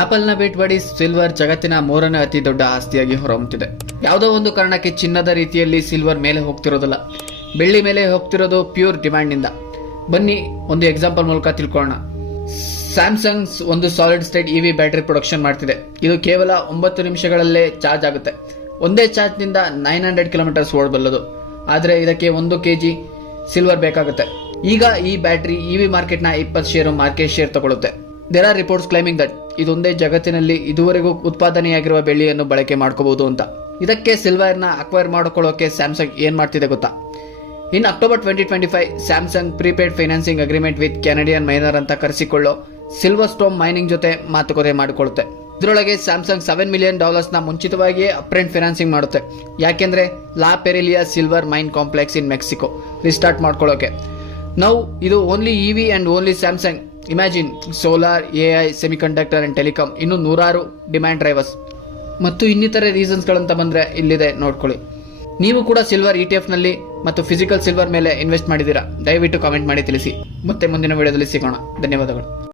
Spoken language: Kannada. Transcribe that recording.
ಆಪಲ್ನ ಬಿಟ್ಬಡಿ ಸಿಲ್ವರ್ ಜಗತ್ತಿನ 3ನೇ ಅತಿ ದೊಡ್ಡ ಆಸ್ತಿಯಾಗಿ ಹೊರಹೊಮ್ಮುತ್ತಿದೆ. ಯಾವುದೋ ಒಂದು ಕಾರಣಕ್ಕೆ ಚಿನ್ನದ ರೀತಿಯಲ್ಲಿ ಸಿಲ್ವರ್ ಮೇಲೆ ಹೋಗ್ತಿರೋದಿಲ್ಲ, ಬೆಳ್ಳಿ ಮೇಲೆ ಹೋಗ್ತಿರೋದು ಪ್ಯೂರ್ ಡಿಮ್ಯಾಂಡ್ನಿಂದ. ಬನ್ನಿ ಒಂದು ಎಕ್ಸಾಂಪಲ್ ಮೂಲಕ ತಿಳ್ಕೊಳ್ಳೋಣ. ಸ್ಯಾಮ್ಸಂಗ್ ಒಂದು solid state EV battery production ಮಾಡ್ತಿದೆ. ಇದು ಕೇವಲ 9 ನಿಮಿಷಗಳಲ್ಲೇ ಚಾರ್ಜ್ ಆಗುತ್ತೆ. ಒಂದೇ ಚಾರ್ಜ್ನಿಂದ 900 ಕಿಲೋಮೀಟರ್ಸ್ ಓಡಬಲ್ಲದು. ಆದರೆ ಇದಕ್ಕೆ 1 kg ಸಿಲ್ವರ್ ಬೇಕಾಗುತ್ತೆ. ಈಗ ಈ ಬ್ಯಾಟರಿ ಇವಿ ಮಾರ್ಕೆಟ್ನ 20% ಮಾರ್ಕೆಟ್ ಶೇರ್ ತಗೊಳುತ್ತೆ. There are reports claiming that ಇದೊಂದೇ ಜಗತ್ತಿನಲ್ಲಿ ಇದುವರೆಗೂ ಉತ್ಪಾದನೆಯಾಗಿರುವ ಬೆಳ್ಳಿಯನ್ನು ಬಳಕೆ ಮಾಡ್ಕೋಬಹುದು ಅಂತ. ಇದಕ್ಕೆ ಸಿಲ್ವರ್ನ ಅಕ್ವೈರ್ ಮಾಡಿಕೊಳ್ಳೋಕೆ ಸ್ಯಾಮ್ಸಂಗ್ ಏನ್ ಮಾಡ್ತಿದೆ ಗೊತ್ತಾ? In October 2025 Samsung prepaid financing agreement with Canadian minor ಅಂತ ಕರೆಸಿಕೊಳ್ಳೋ ಸಿಲ್ವರ್ ಸ್ಟೋಮ್ ಮೈನಿಂಗ್ ಜೊತೆ ಮಾತುಕತೆ ಮಾಡಿಕೊಳ್ಳುತ್ತೆ. ಇದರೊಳಗೆ ಸ್ಯಾಮ್ಸಂಗ್ $7 ಮಿಲಿಯನ್ ಮುಂಚಿತವಾಗಿಯೇ ಅಪ್ರೆಂಟ್ ಫೈನಾನ್ಸಿಂಗ್ ಮಾಡುತ್ತೆ. ಯಾಕೆಂದ್ರೆ La Parrilla silver mine complex in Mexico restart ಮಾಡ್ಕೊಳ್ಳೋಕೆ. ನಾವು ಇದು only EV and only Samsung. Imagine solar, AI, semiconductor and telecom, ಇನ್ನು 100 ಡಿಮ್ಯಾಂಡ್ ಡ್ರೈವರ್ಸ್ ಮತ್ತು ಇನ್ನಿತರೆ ರೀಸನ್ಸ್ಗಳಂತ ಬಂದ್ರೆ ಇಲ್ಲಿದೆ ನೋಡ್ಕೊಳ್ಳಿ. ನೀವು ಕೂಡ ಸಿಲ್ವರ್ ETF ನಲ್ಲಿ ಮತ್ತು ಫಿಸಿಕಲ್ ಸಿಲ್ವರ್ ಮೇಲೆ ಇನ್ವೆಸ್ಟ್ ಮಾಡಿದ್ದೀರಾ? ದಯವಿಟ್ಟು ಕಾಮೆಂಟ್ ಮಾಡಿ ತಿಳಿಸಿ. ಮತ್ತೆ ಮುಂದಿನ ವಿಡಿಯೋದಲ್ಲಿ ಸಿಗೋಣ. ಧನ್ಯವಾದಗಳು.